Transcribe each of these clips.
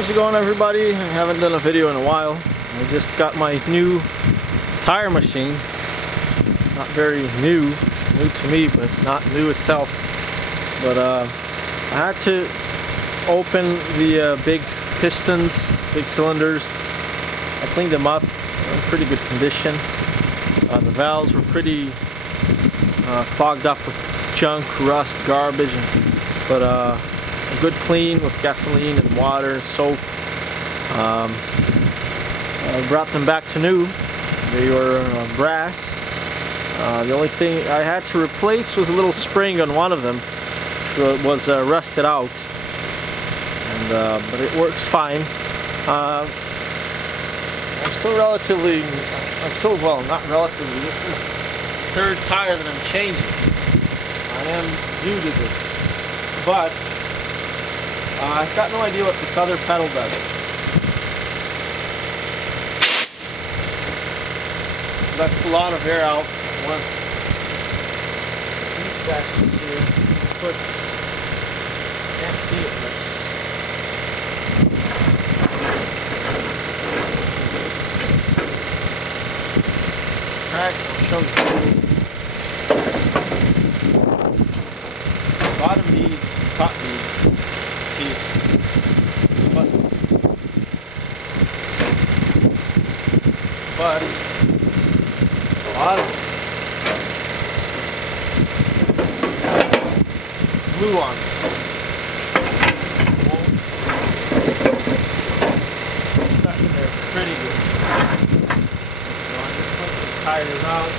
How's it going, everybody? I haven't done a video in a while. I just got my new tire machine. Not very new to me, but not new itself. But I had to open the big pistons, big cylinders. I cleaned them up. They're in pretty good condition. The valves were pretty clogged up with junk, rust, garbage, but a good clean with gasoline and water and soap. I brought them back to new. They were brass. The only thing I had to replace was a little spring on one of them. It was rusted out, and but it works fine. I'm still well, not relatively. This is the third tire that I'm changing. I am new to this, but I've got no idea what this other pedal does. Lets a lot of air out once. These sections here, can't see it much. Alright, I'll show you. Bottom beads, top beads. See, it's busted. But a lot of glue on it. It's stuck in there pretty good. So I just put the tires out.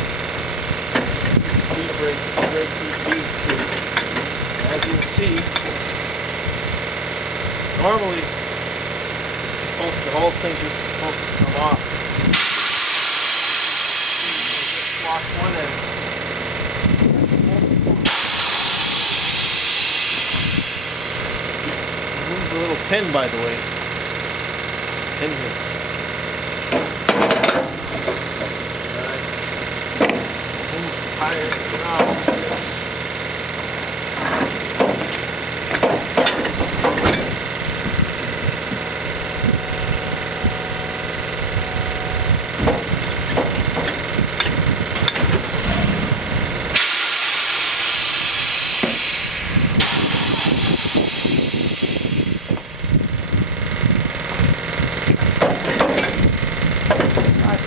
Break these beads here. As you can see, normally the whole thing is supposed to come off. Just lock one end. Remove the little pin, by the way. Pin here. Alright. Move the tires around.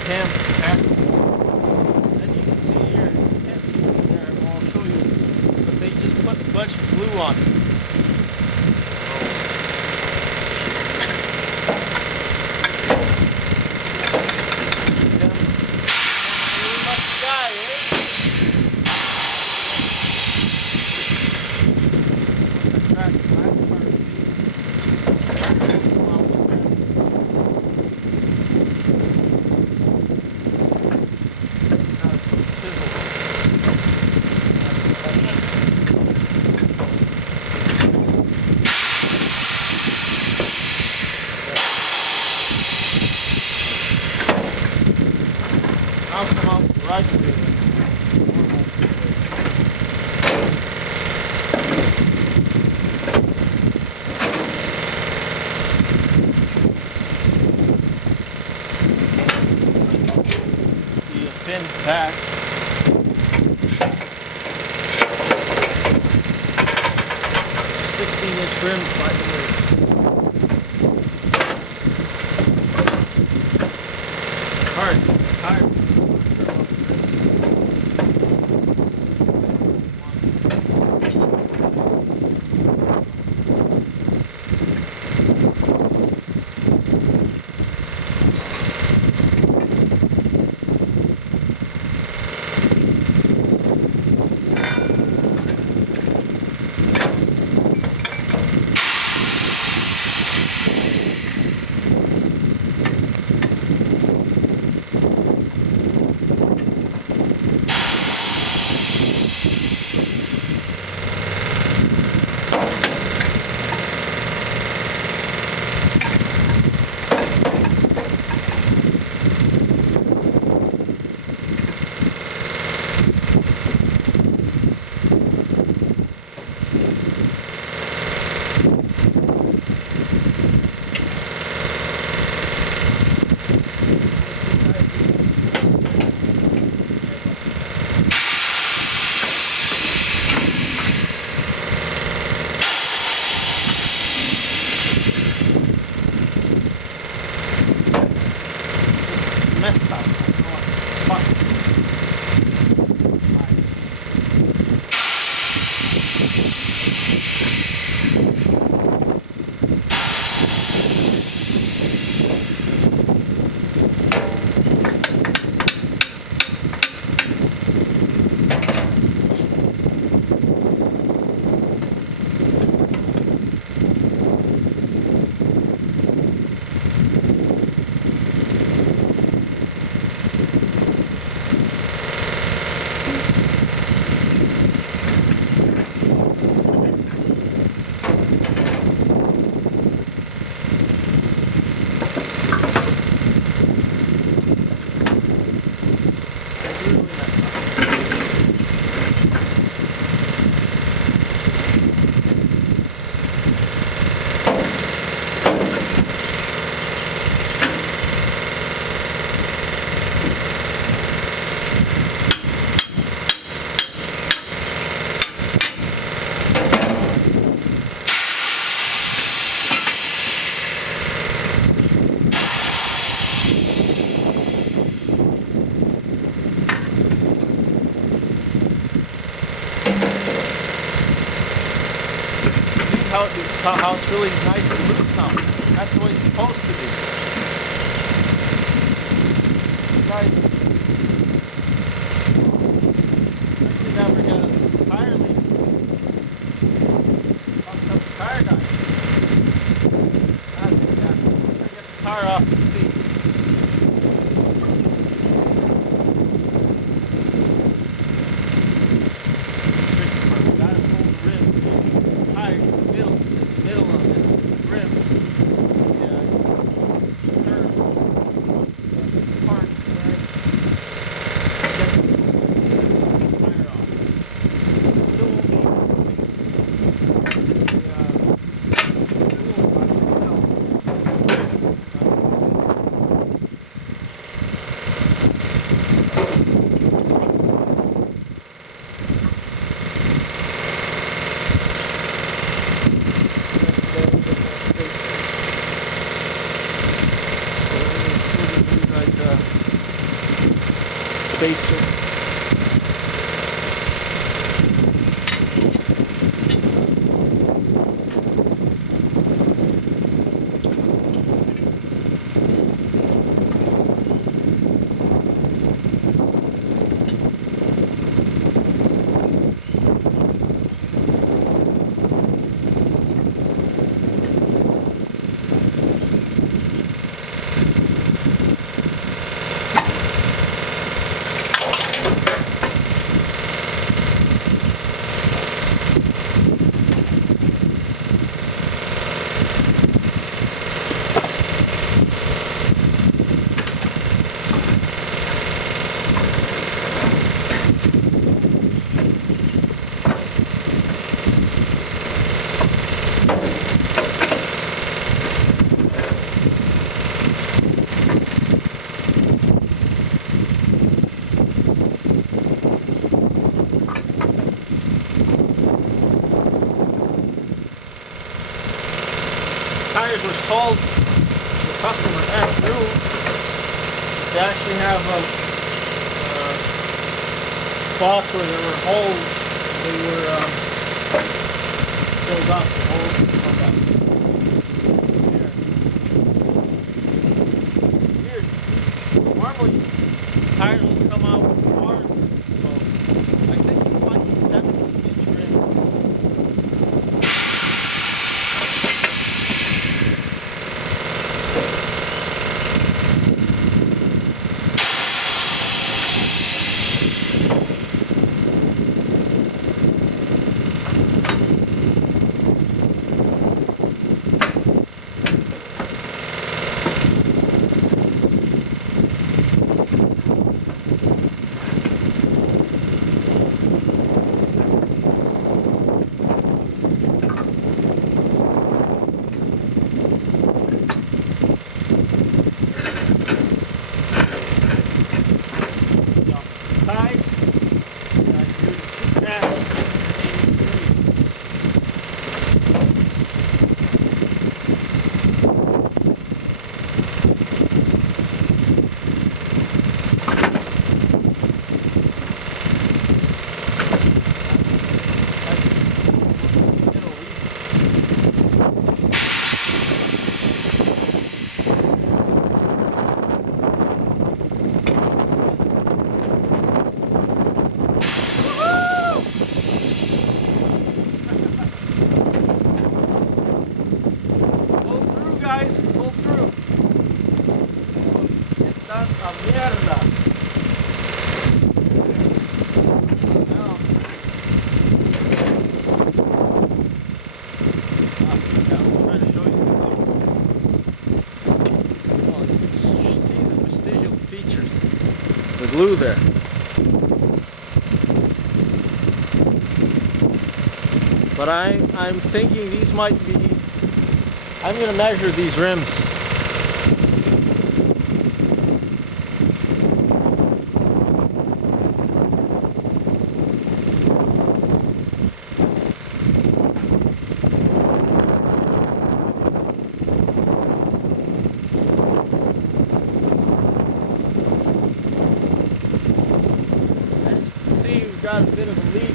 Cam tackle. And you can see here, you can't see from there, and I'll show you, but they just put a bunch of glue on it. I'll come out right away. See a pin back. 16-inch rims, by the way. Hard, tired. how it's really nice and loose now. That's the way it's supposed to be. Guys, actually never got a tire leak. Fucked up the tire guy. I'm gonna get the tire off the seat. Gotta pull the rim. Tire middle on this rim. Yeah, third part where I get the tire off. Still won't be spacer. Tires were sold, the customer asked new. They actually have spots where there were holes. They were filled up. The holes filled up. Here. Normally, tires will come out with water. So I think you find these 17-inch rims. Mierda. No. Yeah, I'll try to show you the glue. Well, you can see the vestigial features. The glue there. But I'm thinking these might be. I'm going to measure these rims. Got a bit of a leak.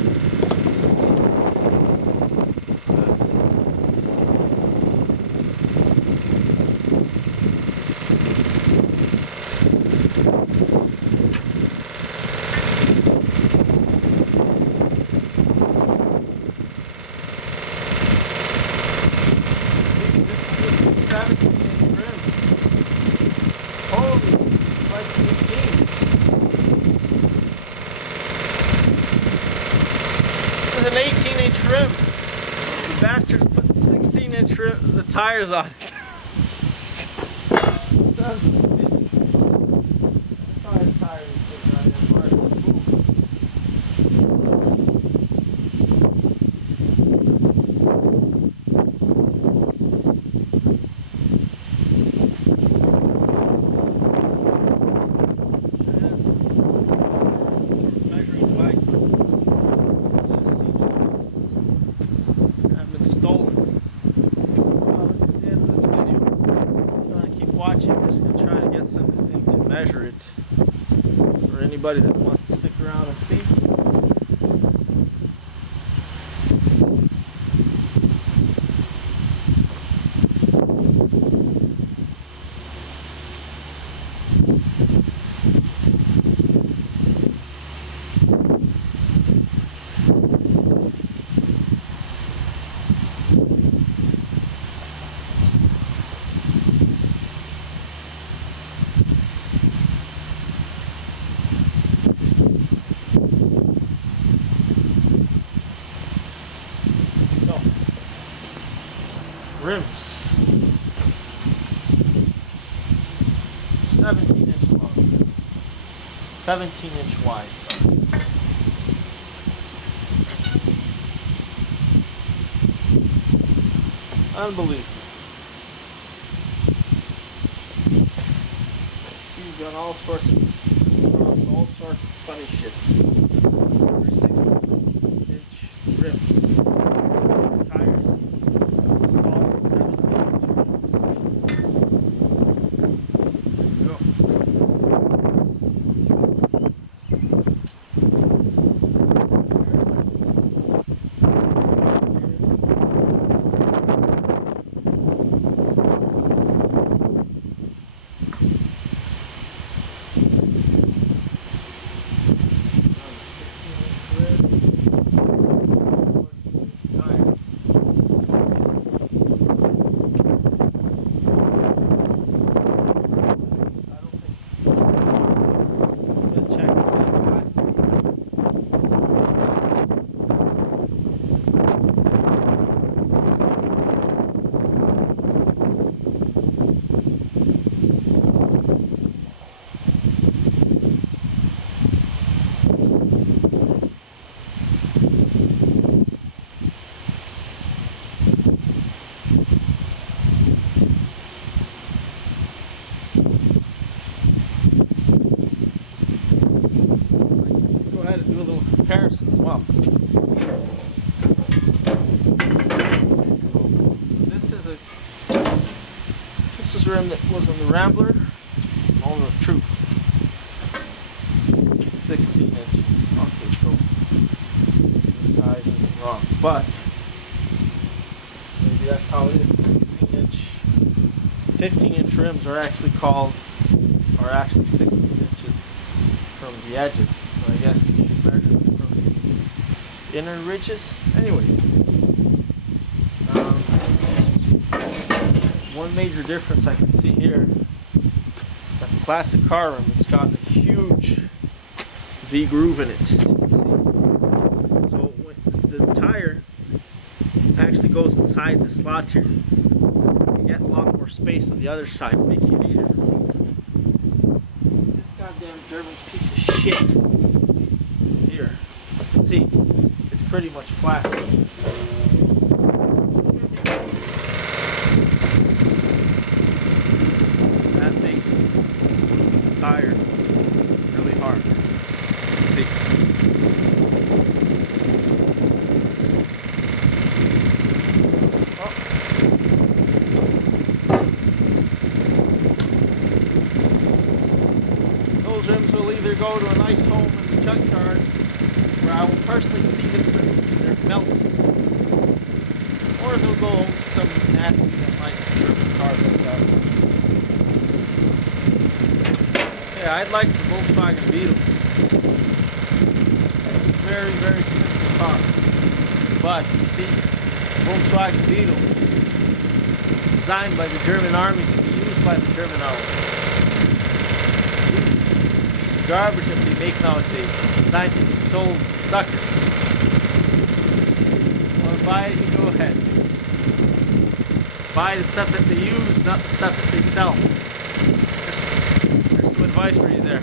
tires on it. Watching, just gonna try to get something to measure it for anybody that wants to stick around and see. Rims, 17-inch long, 17-inch wide. Unbelievable. He's got all sorts of funny shit. 16-inch rims. Tires. To do a little comparison as well. This is a rim that was on the Rambler, moment of truth. 16 inches. Okay, so the size isn't wrong, but maybe that's how it is. 15-inch rims are actually 16 inches from the edges. So I guess you should measure them from these inner ridges. Anyway, one major difference I can see here, that the classic car rim, it's got a huge V groove in it. As you can see. So when the tire actually goes inside the slot here, you get a lot more space on the other side, making it easier. This goddamn German piece of shit here, see, it's pretty much flat. That makes the tire really hard. You can see. Oh. Those rims will either go to a nice home in the junkyard, where I will personally see them they're melted, or they'll go home to some nasty that likes German cars like that. Yeah, I'd like the Volkswagen Beetle. It's very, very simple car. But, you see, the Volkswagen Beetle was designed by the German army to be used by the German army. This piece of garbage that they make nowadays is designed to be sold to suckers. Want to buy it? You go ahead. Buy the stuff that they use, not the stuff that they sell. There's some advice for you there.